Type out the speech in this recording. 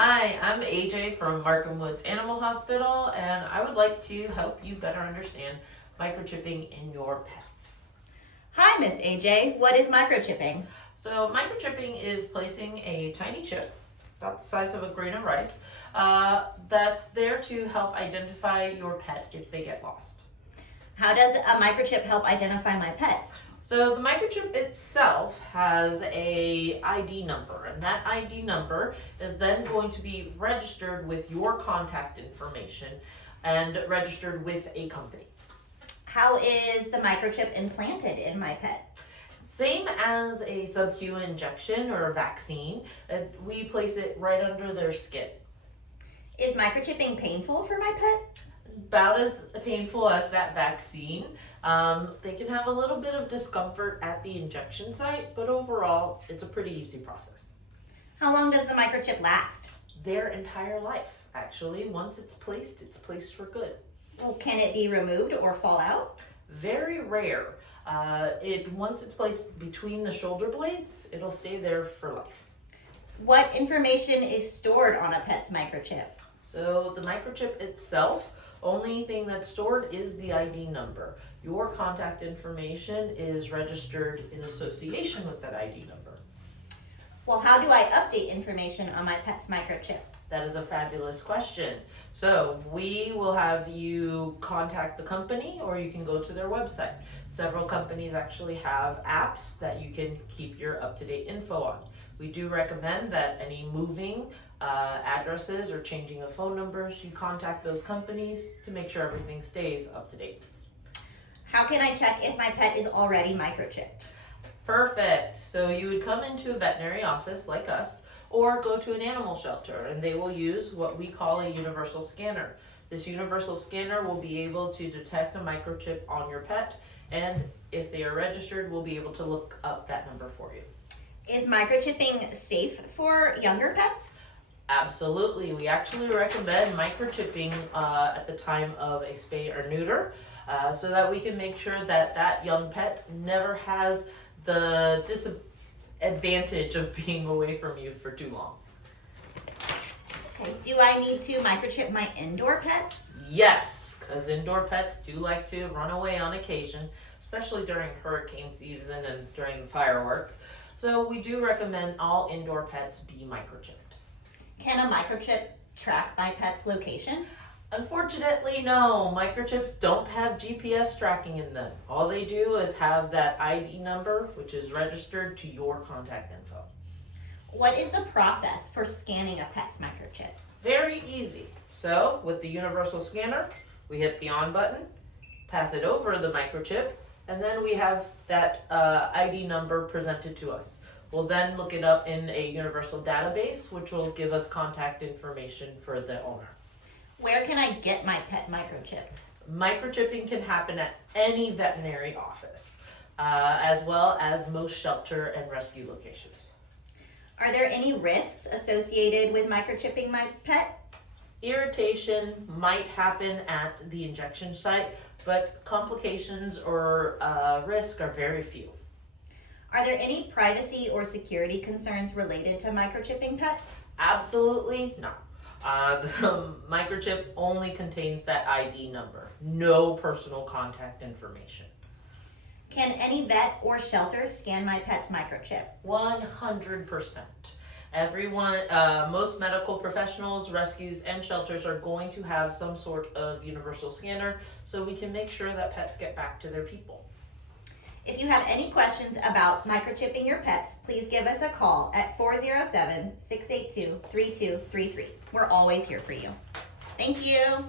Hi, I'm AJ from Markham Woods Animal Hospital, and I would like to help you better understand microchipping in your pets. Hi, Miss AJ. What is microchipping? So, microchipping is placing a tiny chip, about the size of a grain of rice, that's there to help identify your pet if they get lost. How does a microchip help identify my pet? So the microchip itself has a ID number, and that ID number is then going to be registered with your contact information and registered with a company. How is the microchip implanted in my pet? Same as a sub-Q injection or a vaccine, we place it right under their skin. Is microchipping painful for my pet? About as painful as that vaccine. They can have a little bit of discomfort at the injection site, but overall, it's a pretty easy process. How long does the microchip last? Their entire life, actually. Once it's placed for good. Well, can it be removed or fall out? Very rare. Once it's placed between the shoulder blades, it'll stay there for life. What information is stored on a pet's microchip? So the microchip itself, only thing that's stored is the ID number. Your contact information is registered in association with that ID number. Well, how do I update information on my pet's microchip? That is a fabulous question. So we will have you contact the company, or you can go to their website. Several companies actually have apps that you can keep your up-to-date info on. We do recommend that any moving addresses or changing of phone numbers, you contact those companies to make sure everything stays up to date. How can I check if my pet is already microchipped? Perfect. So you would come into a veterinary office like us, or go to an animal shelter, and they will use what we call a universal scanner. This universal scanner will be able to detect a microchip on your pet, and if they are registered, we'll be able to look up that number for you. Is microchipping safe for younger pets? Absolutely. We actually recommend microchipping at the time of a spay or neuter, so that we can make sure that that young pet never has the disadvantage of being away from you for too long. Okay. Do I need to microchip my indoor pets? Yes, because indoor pets do like to run away on occasion, especially during hurricane season and during fireworks. So we do recommend all indoor pets be microchipped. Can a microchip track my pet's location? Unfortunately, no. Microchips don't have GPS tracking in them. All they do is have that ID number, which is registered to your contact info. What is the process for scanning a pet's microchip? Very easy. So, with the universal scanner, we hit the on button, pass it over the microchip, and then we have that ID number presented to us. We'll then look it up in a universal database, which will give us contact information for the owner. Where can I get my pet microchipped? Microchipping can happen at any veterinary office, as well as most shelter and rescue locations. Are there any risks associated with microchipping my pet? Irritation might happen at the injection site, but complications or risk are very few. Are there any privacy or security concerns related to microchipping pets? Absolutely not. The microchip only contains that ID number, no personal contact information. Can any vet or shelter scan my pet's microchip? 100%. Everyone, most medical professionals, rescues, and shelters are going to have some sort of universal scanner, so we can make sure that pets get back to their people. If you have any questions about microchipping your pets, please give us a call at 407-682-3233. We're always here for you. Thank you.